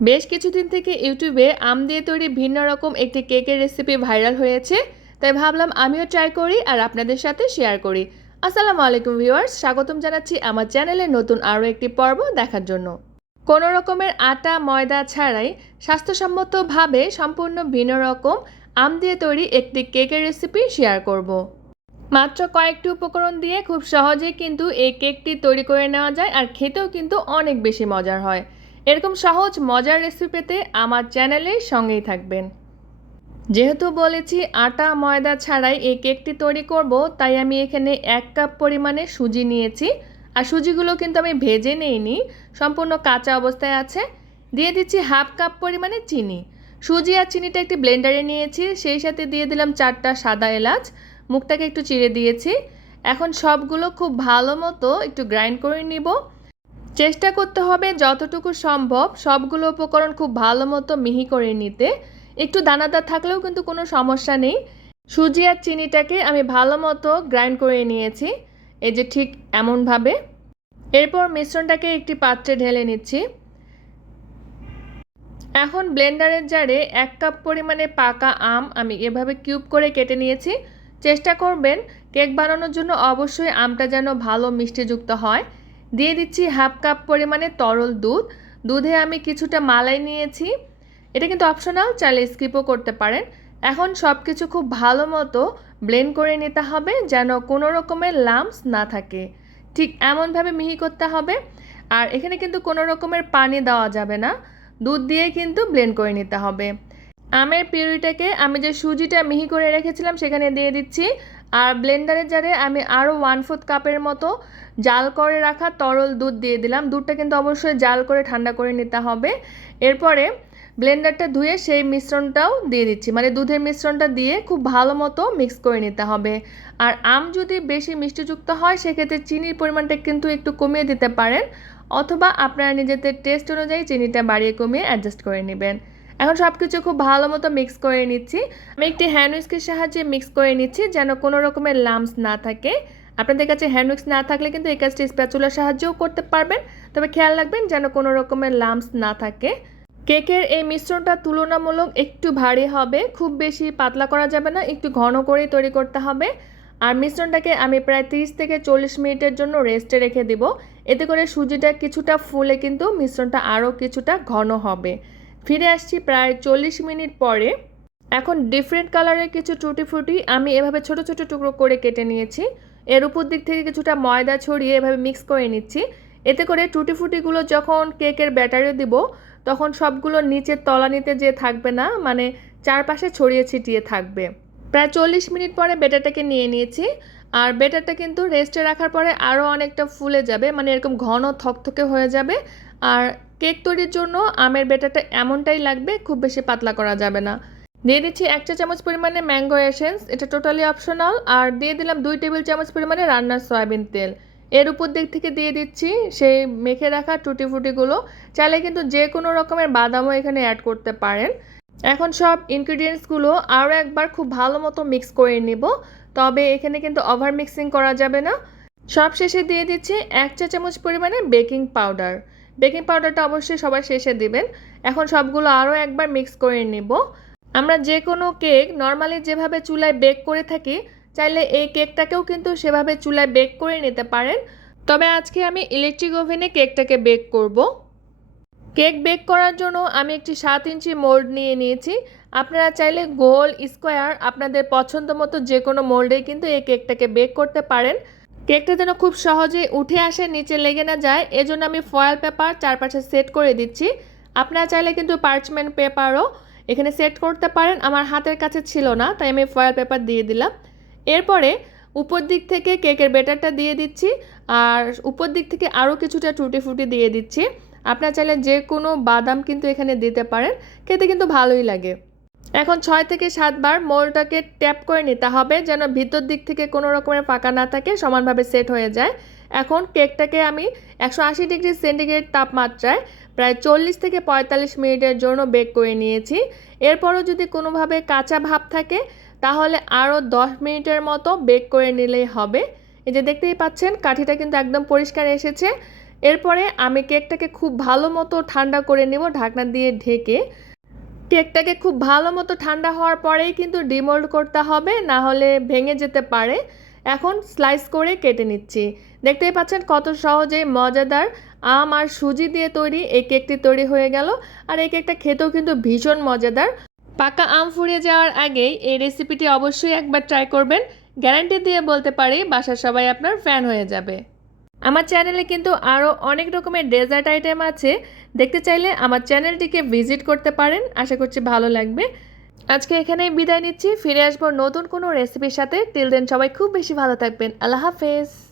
বেশ কিছুদিন থেকে ইউটিউবে আম দিয়ে তৈরি ভিন্ন রকম একটি কেকের রেসিপি ভাইরাল হয়েছে, তাই ভাবলাম আমিও ট্রাই করি আর আপনাদের সাথে শেয়ার করি। আসসালামু আলাইকুম ভিউয়ার্স, স্বাগতম জানাচ্ছি আমার চ্যানেলে নতুন আরও একটি পর্ব দেখার জন্য। কোনো রকমের আটা ময়দা ছাড়াই স্বাস্থ্যসম্মতভাবে সম্পূর্ণ ভিন্ন রকম আম দিয়ে তৈরি একটি কেকের রেসিপি শেয়ার করব। মাত্র কয়েকটি উপকরণ দিয়ে খুব সহজেই কিন্তু এই কেকটি তৈরি করে নেওয়া যায় আর খেতেও কিন্তু অনেক বেশি মজার হয়। এরকম সহজ মজার রেসিপি পেতে আমার চ্যানেলের সঙ্গেই থাকবেন। যেহেতু বলেছি আটা ময়দা ছাড়াই এই কেকটি তৈরি করব, তাই আমি এখানে 1 কাপ পরিমাণে সুজি নিয়েছি। আর সুজিগুলো কিন্তু আমি ভেজে নেইনি, সম্পূর্ণ কাঁচা অবস্থায় আছে। দিয়ে দিচ্ছি 1/2 কাপ পরিমাণে চিনি। সুজি আর চিনিটা একটি ব্লেন্ডারে নিয়েছি, সেই সাথে দিয়ে দিলাম 4টা সাদা এলাচ, মুখটাকে একটু চিড়ে দিয়েছি। এখন সবগুলো খুব ভালো মতো একটু গ্রাইন্ড করে নিব। চেষ্টা করতে হবে যতটুকু সম্ভব সবগুলো উপকরণ খুব ভালো মতো মিহি করে নিতে। একটু দানাদার থাকলেও কিন্তু কোনো সমস্যা নেই। সুজি আর চিনিটাকে আমি ভালো মতো গ্রাইন্ড করে নিয়েছি, এই যে ঠিক এমনভাবে। এরপর মিশ্রণটাকে একটি পাত্রে ঢেলে নিচ্ছি। এখন ব্লেন্ডারের জারে 1 কাপ পরিমাণে পাকা আম আমি এভাবে কিউব করে কেটে নিয়েছি। চেষ্টা করবেন কেক বানানোর জন্য অবশ্যই আমটা যেন ভালো মিষ্টিযুক্ত হয়। দিয়ে দিচ্ছি 1/2 কাপ পরিমাণে তরল দুধ। দুধে আমি কিছুটা মালাই নিয়েছি, এটা কিন্তু অপশনাল, চাইলে স্কিপও করতে পারেন। এখন সব কিছু খুব ভালো মতো ব্লেন্ড করে নিতে হবে যেন কোনো রকমের লাম্পস না থাকে। ঠিক এমনভাবে মিহি করতে হবে। আর এখানে কিন্তু কোনো রকমের পানি দেওয়া যাবে না, দুধ দিয়ে কিন্তু ব্লেন্ড করে নিতে হবে। আমের পিউরিটাকে আমি যে সুজিটা মিহি করে রেখেছিলাম সেখানে দিয়ে দিচ্ছি। আর ব্লেন্ডারের জারে আমি আরও 1/4 কাপের মতো জাল করে রাখা তরল দুধ দিয়ে দিলাম। দুধটা কিন্তু অবশ্যই জাল করে ঠান্ডা করে নিতে হবে। এরপরে ব্লেন্ডারটা ধুয়ে সেই মিশ্রণটাও দিয়ে দিচ্ছি, মানে দুধের মিশ্রণটা দিয়ে খুব ভালো মতো মিক্স করে নিতে হবে। আর আম যদি বেশি মিষ্টিযুক্ত হয় সেক্ষেত্রে চিনির পরিমাণটা কিন্তু একটু কমিয়ে দিতে পারেন, অথবা আপনারা নিজেদের টেস্ট অনুযায়ী চিনিটা বাড়িয়ে কমিয়ে অ্যাডজাস্ট করে নেবেন। এখন সব কিছু খুব ভালো মতো মিক্স করে নিচ্ছি। আমি একটি হ্যান্ড উইস্কের সাহায্যে মিক্স করে নিচ্ছি যেন কোনো রকমের লাম্পস না থাকে। আপনাদের কাছে হ্যান্ড উইস্ক না থাকলে কিন্তু এই কাজটি স্প্যাচুলার সাহায্যেও করতে পারবেন, তবে খেয়াল রাখবেন যেন কোনো রকমের লাম্পস না থাকে। কেকের এই মিশ্রণটা তুলনামূলক একটু ভারী হবে, খুব বেশি পাতলা করা যাবে না, একটু ঘন করেই তৈরি করতে হবে। আর মিশ্রণটাকে আমি প্রায় 30 থেকে 40 মিনিটের জন্য রেস্টে রেখে দেব। এতে করে সুজিটা কিছুটা ফুলে কিন্তু মিশ্রণটা আরও কিছুটা ঘন হবে। ফিরে আসছি প্রায় 40 মিনিট পরে। এখন ডিফারেন্ট কালারের কিছু টুটি ফ্রুটি আমি এভাবে ছোট ছোট টুকরো করে কেটে নিয়েছি। এর উপর দিক থেকে কিছুটা ময়দা ছড়িয়ে এভাবে মিক্স করে নিচ্ছি। এতে করে টুটি ফ্রুটিগুলো যখন কেকের ব্যাটারে দিব তখন সবগুলো নিচের তলানিতে যে থাকবে না, মানে চারপাশে ছড়িয়ে ছিটিয়ে থাকবে। প্রায় 40 মিনিট পরে ব্যাটারটাকে নিয়ে নিয়েছি। আর ব্যাটারটা কিন্তু রেস্টে রাখার পরে আরও অনেকটা ফুলে যাবে, মানে এরকম ঘন থকথকে হয়ে যাবে। আর কেক তৈরির জন্য আমের ব্যাটারটা এমনটাই লাগবে, খুব বেশি পাতলা করা যাবে না। দিয়ে দিচ্ছি 1 চা চামচ পরিমাণে ম্যাঙ্গো এসেন্স, এটা টোটালি অপশনাল। আর দিয়ে দিলাম 2 টেবিল চামচ পরিমাণে রান্নার সয়াবিন তেল। এর উপর দিক থেকে দিয়ে দিচ্ছি সেই মেখে রাখা টুটি ফুটিগুলো। চাইলে কিন্তু যে কোনো রকমের বাদামও এখানে অ্যাড করতে পারেন। এখন সব ইনগ্রিডিয়েন্টসগুলো আরও একবার খুব ভালো মতো মিক্স করে নেব, তবে এখানে কিন্তু ওভার মিক্সিং করা যাবে না। সব শেষে দিয়ে দিচ্ছি 1 চা চামচ পরিমাণে বেকিং পাউডার। বেকিং পাউডারটা অবশ্যই সবার শেষে দিবেন। এখন সবগুলো আরও একবার মিক্স করে নেব। আমরা যে কোনো কেক নর্মালি যেভাবে চুলায় বেক করে থাকি, চাইলে এই কেকটাকেও কিন্তু সেভাবে চুলায় বেক করে নিতে পারেন। তবে আজকে আমি ইলেকট্রিক ওভেনে কেকটাকে বেক করব। কেক বেক করার জন্য আমি একটি 7 ইঞ্চি মোল্ড নিয়ে নিয়েছি। আপনারা চাইলে গোল স্কোয়ার আপনাদের পছন্দ মতো যে কোনো মোল্ডেই কিন্তু এই কেকটাকে বেক করতে পারেন। কেকটা যেন খুব সহজে উঠে আসে, নিচে লেগে না যায়, এজন্য আমি ফয়েল পেপার চারপাশে সেট করে দিচ্ছি। আপনারা চাইলে কিন্তু পার্চমেন্ট পেপারও এখানে সেট করতে পারেন। আমার হাতের কাছে ছিল না, তাই আমি ফয়েল পেপার দিয়ে দিলাম। এরপরে উপর দিক থেকে কেকের ব্যাটারটা দিয়ে দিচ্ছি, আর উপর দিক থেকে আরও কিছুটা টুটি ফুটি দিয়ে দিচ্ছি। আপনারা চাইলে যে কোনো বাদাম কিন্তু এখানে দিতে পারেন, খেতে কিন্তু ভালোই লাগে। এখন 6 থেকে 7 বার মোল্ডটাকে ট্যাপ করে নিতে হবে যেন ভিতর দিক থেকে কোনো রকমের ফাঁকা না থাকে, সমানভাবে সেট হয়ে যায়। এখন কেকটাকে আমি 180 ডিগ্রি সেন্টিগ্রেড তাপমাত্রায় প্রায় 40 থেকে 45 মিনিটের জন্য বেক করে নিয়েছি। এরপরও যদি কোনোভাবে কাঁচা ভাব থাকে তাহলে আরও 10 মিনিটের মতো বেক করে নিলেই হবে। এই যে দেখতেই পাচ্ছেন কাঠিটা কিন্তু একদম পরিষ্কার এসেছে। এরপরে আমি কেকটাকে খুব ভালো মতো ঠান্ডা করে নেব ঢাকনা দিয়ে ঢেকে। কেকটাকে খুব ভালো মতো ঠান্ডা হওয়ার পরেই কিন্তু ডিমোল্ড করতে হবে, না হলে ভেঙে যেতে পারে। এখন স্লাইস করে কেটে নিচ্ছি। দেখতেই পাচ্ছেন কত সহজেই মজাদার আম আর সুজি দিয়ে তৈরি এই কেকটি তৈরি হয়ে গেল। আর এই কেকটা খেতেও কিন্তু ভীষণ মজাদার। পাকা আম ফুরিয়ে যাওয়ার আগেই এই রেসিপিটি অবশ্যই একবার ট্রাই করবেন। গ্যারান্টি দিয়ে বলতে পারি বাসার সবাই আপনার ফ্যান হয়ে যাবে। আমার চ্যানেলে কিন্তু আরও অনেক রকমের ডেজার্ট আইটেম আছে, দেখতে চাইলে আমার চ্যানেলটিকে ভিজিট করতে পারেন। আশা করছি ভালো লাগবে। আজকে এখানেই বিদায় নিচ্ছি, ফিরে আসবো নতুন কোনো রেসিপির সাথে। টিল দেন সবাই খুব বেশি ভালো থাকবেন। আল্লাহ হাফেজ।